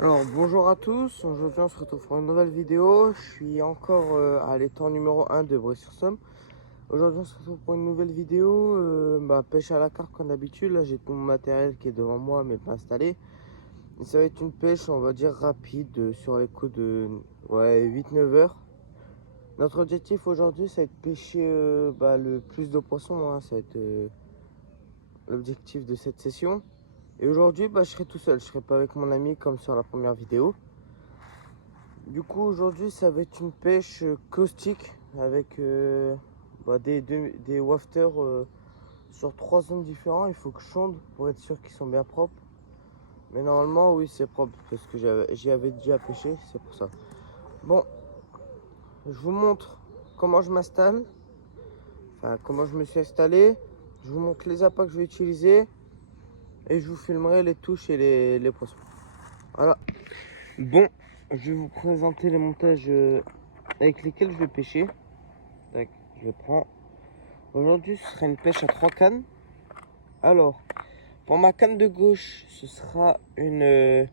Alors bonjour à tous, aujourd'hui on se retrouve pour une nouvelle vidéo. Je suis encore à l'étang numéro 1 de Bray-sur-Somme. Aujourd'hui on se retrouve pour une nouvelle vidéo, pêche à la carpe comme d'habitude. Là j'ai tout mon matériel qui est devant moi mais pas installé. Et ça va être une pêche on va dire rapide sur les coups de 8-9 heures. Notre objectif aujourd'hui ça va être pêcher le plus de poissons, hein. Ça va être l'objectif de cette session. Et aujourd'hui je serai tout seul, je serai pas avec mon ami comme sur la première vidéo. Du coup aujourd'hui ça va être une pêche caustique avec des wafters sur 3 zones différentes. Il faut que je sonde pour être sûr qu'ils sont bien propres. Mais normalement oui c'est propre parce que j'y avais déjà pêché, c'est pour ça. Bon, je vous montre comment je m'installe, enfin comment je me suis installé. Je vous montre les appâts que je vais utiliser et je vous filmerai les touches et les poissons. Voilà. Bon, je vais vous présenter les montages avec lesquels je vais pêcher. Tac, je prends. Aujourd'hui, ce sera une pêche à 3 cannes. Alors, pour ma canne de gauche, ce sera une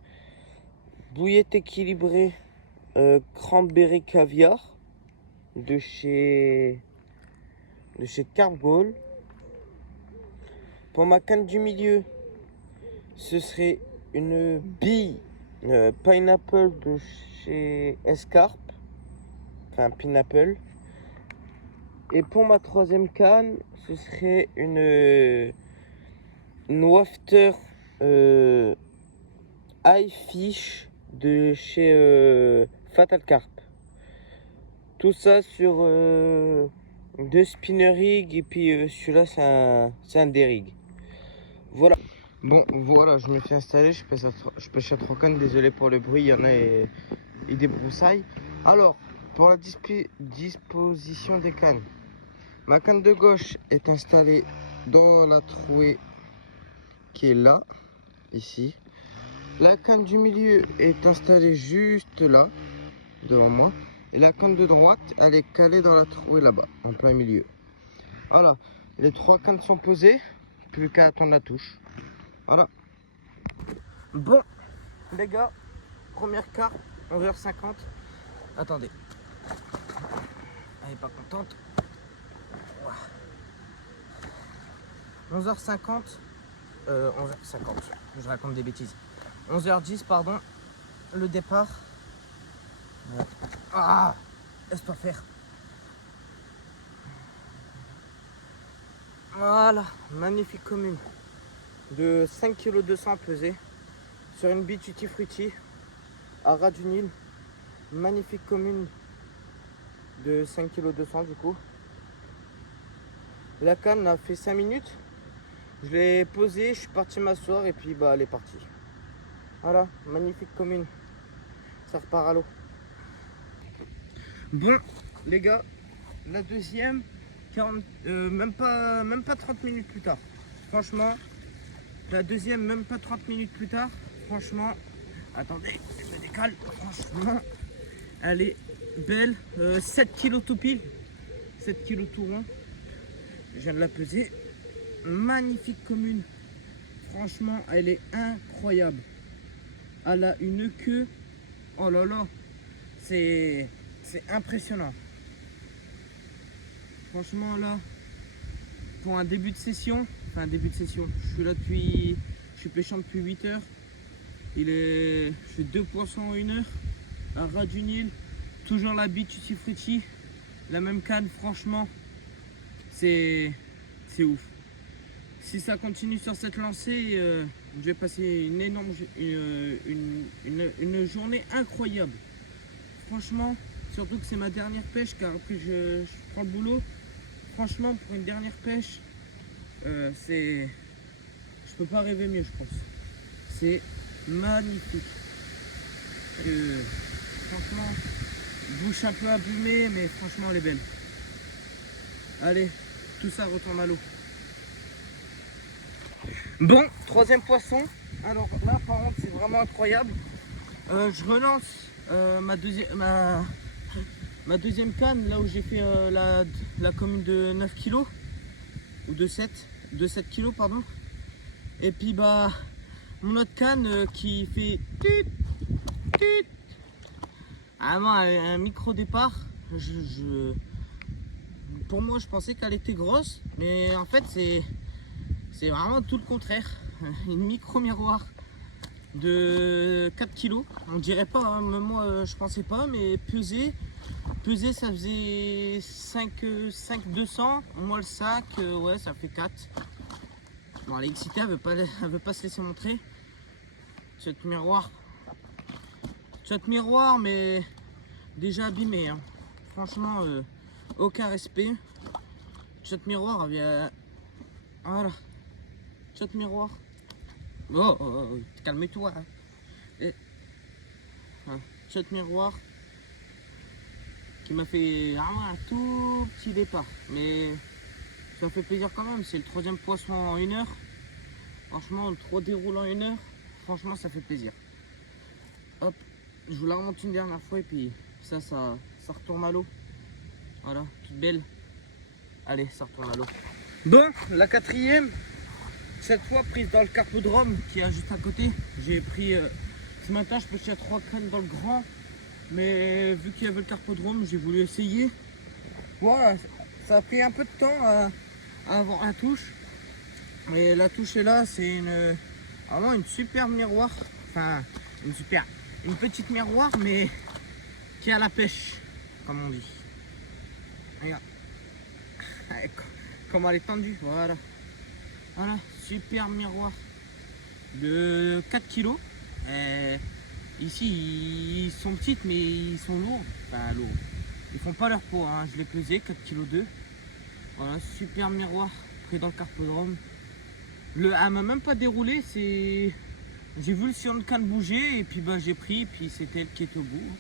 bouillette équilibrée cranberry caviar de chez Carp Gold. Pour ma canne du milieu, ce serait une bille pineapple de chez Escarp, enfin pineapple. Et pour ma troisième canne, ce serait une wafter high fish de chez Fatal Carp. Tout ça sur deux spinner rigs et puis celui-là c'est un D-rig. Voilà. Bon voilà, je me suis installé, je pêche à 3 cannes, désolé pour le bruit, il y en a et des broussailles. Alors, pour la disposition des cannes. Ma canne de gauche est installée dans la trouée qui est là, ici. La canne du milieu est installée juste là, devant moi. Et la canne de droite, elle est calée dans la trouée là-bas, en plein milieu. Voilà, les 3 cannes sont posées, plus qu'à attendre la touche. Voilà. Bon, les gars, première carte, 11h50. Attendez. Elle est pas contente. 11h50. 11h50, je raconte des bêtises. 11h10, pardon, le départ. Ah, laisse-toi faire. Voilà, magnifique commune de 5,2 kg pesée sur une bille tutti frutti à ras du Nil. Magnifique commune de 5,2 kg du coup. La canne a fait 5 minutes. Je l'ai posée, je suis parti m'asseoir et puis elle est partie. Voilà, magnifique commune. Ça repart à l'eau. Bon, les gars, la deuxième, même pas 30 minutes plus tard. Franchement, la deuxième, même pas 30 minutes plus tard. Franchement, attendez, je me décale. Franchement, elle est belle. 7 kg tout pile. 7 kg tout rond. Je viens de la peser. Magnifique commune. Franchement, elle est incroyable. Elle a une queue. Oh là là. C'est impressionnant. Franchement là, pour un début de session, je suis là depuis, je suis pêchant depuis 8 heures. Je fais 2 poissons en 1 heure, à ras du Nil, toujours la bite tutti frutti, la même canne. Franchement, c'est ouf. Si ça continue sur cette lancée, je vais passer une journée incroyable. Franchement, surtout que c'est ma dernière pêche car après je prends le boulot. Franchement, pour une dernière pêche, je peux pas rêver mieux, je pense. C'est magnifique. Franchement, bouche un peu abîmée, mais franchement, elle est belle. Allez, tout ça retourne à l'eau. Bon, troisième poisson. Alors là, par contre, c'est vraiment incroyable. Je relance ma deuxième canne, là où j'ai fait la commune de 9 kg ou de 7 kg, pardon. Et puis mon autre canne qui fait Vraiment un micro départ. Pour moi, je pensais qu'elle était grosse, mais en fait, c'est vraiment tout le contraire. Une micro miroir de 4 kilos. On dirait pas, hein, même moi, je pensais pas, mais peser ça faisait 5 200. Moi, le sac, ouais, ça fait 4. Bon, elle est excitée, elle veut pas se laisser montrer. Cette miroir, mais déjà abîmée, hein. Franchement, aucun respect. Cette miroir, elle vient. Voilà. Cette miroir. Oh, calme-toi. Hein. Et... voilà. Cette miroir qui m'a fait un tout petit départ. Mais ça fait plaisir quand même. C'est le 3e poisson en 1 heure. Franchement, le 3 déroule en 1 heure. Franchement, ça fait plaisir. Hop, je vous la remonte une dernière fois et puis ça retourne à l'eau. Voilà, toute belle. Allez, ça retourne à l'eau. Bon, la 4e, cette fois prise dans le carpodrome qui est juste à côté. J'ai pris ce matin, je pêchais à 3 cannes dans le grand, mais vu qu'il y avait le carpodrome, j'ai voulu essayer. Voilà, ça a pris un peu de temps à avoir la touche. Et la touche est là, c'est vraiment une super miroir. Enfin, une petite miroir, mais qui a la pêche, comme on dit. Regarde. Comment elle est tendue, voilà. Voilà, super miroir de 4 kilos. Ici, ils sont petites, mais ils sont lourds. Enfin, lourds. Ils font pas leur poids, hein. Je l'ai pesé, 4,2 kg. Voilà, super miroir, pris dans le carpodrome. Elle m'a même pas déroulé, c'est... J'ai vu le sillon de canne bouger, et puis bah, j'ai pris, et puis c'était elle qui est au bout.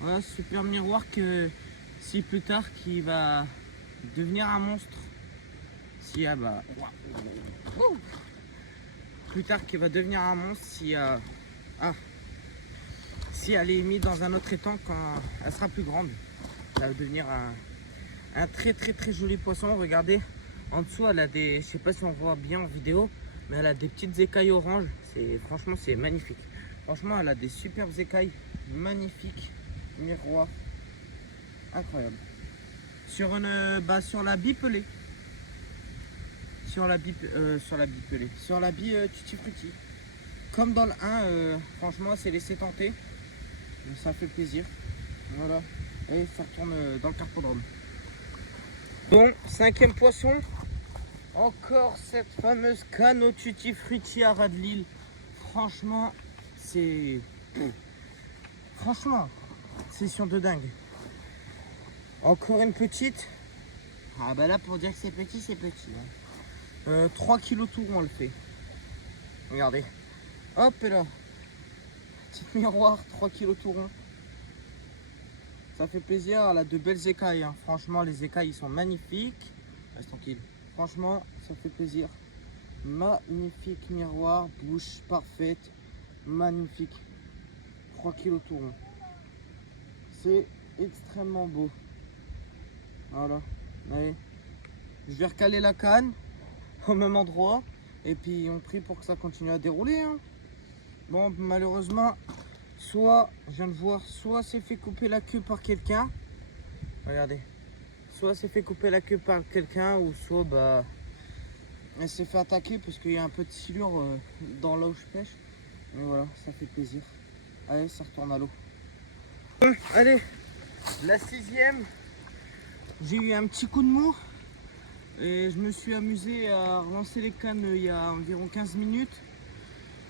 Voilà, super miroir que si plus tard qui va devenir un monstre. Si bah, plus tard qui va devenir un monstre si elle est mise dans un autre étang quand elle sera plus grande. Ça va devenir un très joli poisson. Regardez, en dessous elle a des, je sais pas si on voit bien en vidéo, mais elle a des petites écailles oranges. Franchement c'est magnifique. Franchement elle a des superbes écailles, magnifiques, miroir, incroyable. Sur la bipelée. Sur la Tutti Frutti. Comme dans le 1, franchement, c'est laissé tenter. Ça fait plaisir. Voilà. Et ça retourne dans le carpodrome. Bon, 5e poisson. Encore cette fameuse canne au Tutti Frutti à ras de Lille. Franchement, c'est... Franchement, session de dingue. Encore une petite. Ah bah là, pour dire que c'est petit, c'est petit. Hein. 3 kg tout rond, on le fait. Regardez. Hop et là. Petite miroir, 3 kg tout rond. Ça fait plaisir, elle a de belles écailles. Hein. Franchement, les écailles ils sont magnifiques. Reste tranquille. Franchement, ça fait plaisir. Magnifique miroir, bouche parfaite. Magnifique. 3 kg tout rond. C'est extrêmement beau. Voilà. Allez. Je vais recaler la canne au même endroit. Et puis on prie pour que ça continue à dérouler. Hein. Bon, malheureusement, soit, je viens de voir, soit c'est fait couper la queue par quelqu'un. Regardez. Soit c'est fait couper la queue par quelqu'un, ou soit bah, elle s'est fait attaquer parce qu'il y a un peu de silure dans là où je pêche. Mais voilà, ça fait plaisir. Allez, ça retourne à l'eau. Allez, la 6e. J'ai eu un petit coup de mou. Et je me suis amusé à relancer les cannes il y a environ 15 minutes.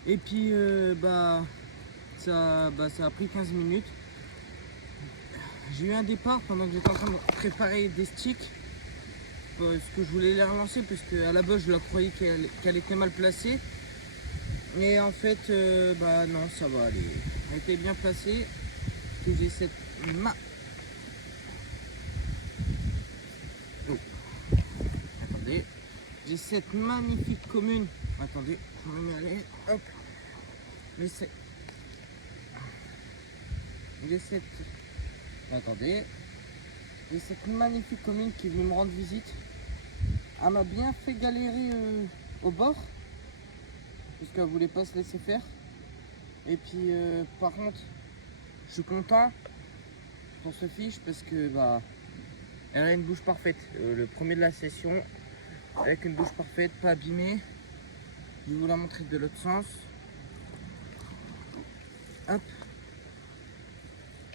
Et puis ça a pris 15 minutes. J'ai eu un départ pendant que j'étais en train de préparer des sticks. Parce que je voulais les relancer parce qu'à la base je la croyais qu'elle était mal placée. Mais en fait non, ça va aller. Elle était bien placée. Que j'ai cette main. Attendez. J'ai cette magnifique commune. Attendez, je me mets à l'aise. Hop. Attendez. J'ai cette magnifique commune qui est venue me rendre visite. Elle m'a bien fait galérer au bord. Parce qu'elle voulait pas se laisser faire. Et puis par contre, je suis content pour ce fiche parce que bah elle a une bouche parfaite. Le premier de la session avec une bouche parfaite, pas abîmée. Je vais vous la montrer de l'autre sens. Hop.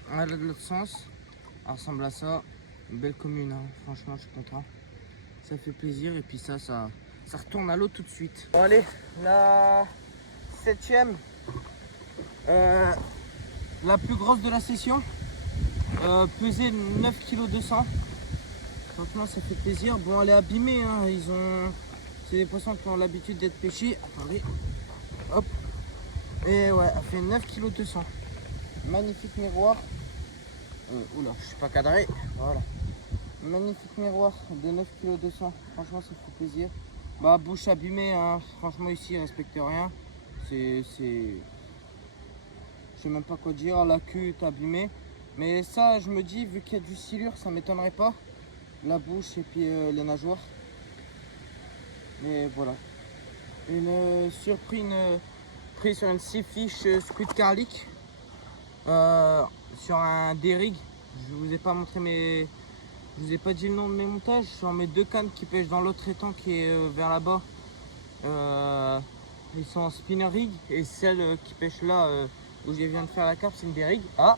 Voilà de l'autre sens. Elle ressemble à ça. Une belle commune, hein. Franchement je suis content. Ça fait plaisir et puis ça retourne à l'eau tout de suite. Bon allez, la 7e, la plus grosse de la session, pesait 9,2 kg. Franchement ça fait plaisir. Bon elle est abîmée, hein. C'est des poissons qui ont l'habitude d'être pêchés. Attendez, hop. Et ouais, elle fait 9,2 kg. Magnifique miroir. Oula, je suis pas cadré. Voilà. Magnifique miroir de 9,2 kg. Franchement, ça fait plaisir. Bah, bouche abîmée, hein. Franchement, ici, il respecte rien. Je sais même pas quoi dire. La queue est abîmée. Mais ça, je me dis, vu qu'il y a du silure, ça m'étonnerait pas. La bouche et puis les nageoires. Mais voilà. Une surprise prise sur une sea fish squid garlic. Sur un derrig. Je vous ai pas montré je vous ai pas dit le nom de mes montages. Sur mes 2 cannes qui pêchent dans l'autre étang qui est vers là-bas. Ils sont en spinner rig. Et celle qui pêche là où je viens de faire la carpe, c'est une derrig. Ah,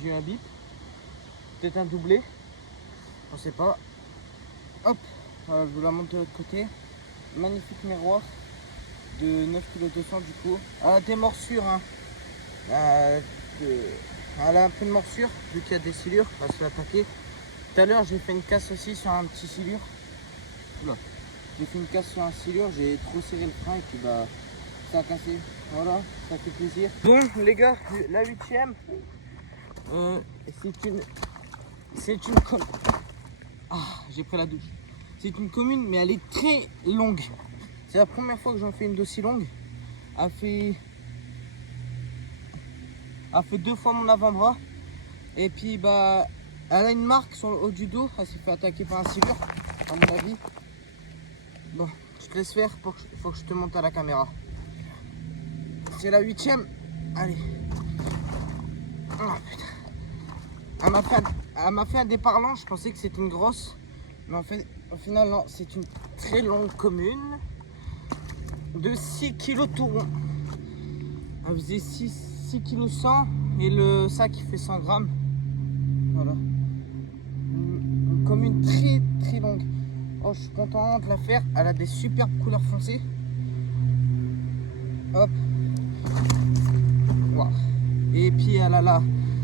j'ai eu un bip. Peut-être un doublé. On sait pas. Hop, je vous la montre de l'autre côté. Magnifique miroir de 9,2 kg du coup. Elle a des morsures, hein. Elle a un peu de morsure vu qu'il y a des silures, elle va se l'attaquer. Tout à l'heure j'ai fait une casse aussi sur un petit silure. Oula. J'ai fait une casse sur un silure, j'ai trop serré le frein et puis bah ça a cassé. Voilà, ça fait plaisir. Bon les gars, la 8e, c'est une commune. Ah, j'ai pris la douche. C'est une commune mais elle est très longue. C'est la première fois que j'en fais une d'aussi longue. Elle fait 2 fois mon avant-bras. Et puis bah elle a une marque sur le haut du dos. Elle s'est fait attaquer par un silure, à mon avis. Bon, je te laisse faire, faut que je te monte à la caméra. C'est la 8e. Allez. Oh putain. Elle m'a fait un départ lent, je pensais que c'était une grosse. Mais en fait, au final non, c'est une très longue commune de 6 kg tout rond. Elle faisait 6 kg 100 et le sac il fait 100 grammes. Voilà. Une commune très très longue. Oh, je suis content de la faire. Elle a des superbes couleurs foncées. Hop. Wow. Et puis elle a là.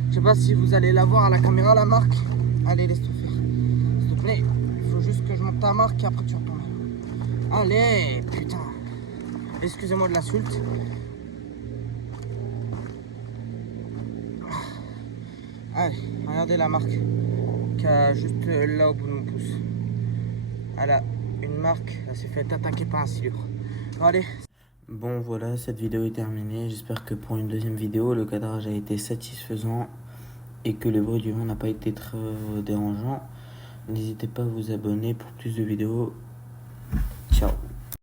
Je sais pas si vous allez la voir à la caméra la marque. Allez, laisse-toi faire. S'il te plaît. Il faut juste que je monte ta marque et après tu retournes. Allez, putain. Excusez-moi de l'insulte. Allez, regardez la marque qui a juste là au bout de mon pouce. Elle a une marque, elle s'est fait attaquer par un silure. Allez. Bon voilà, cette vidéo est terminée. J'espère que pour une deuxième vidéo, le cadrage a été satisfaisant et que le bruit du vent n'a pas été très dérangeant. N'hésitez pas à vous abonner pour plus de vidéos. Ciao.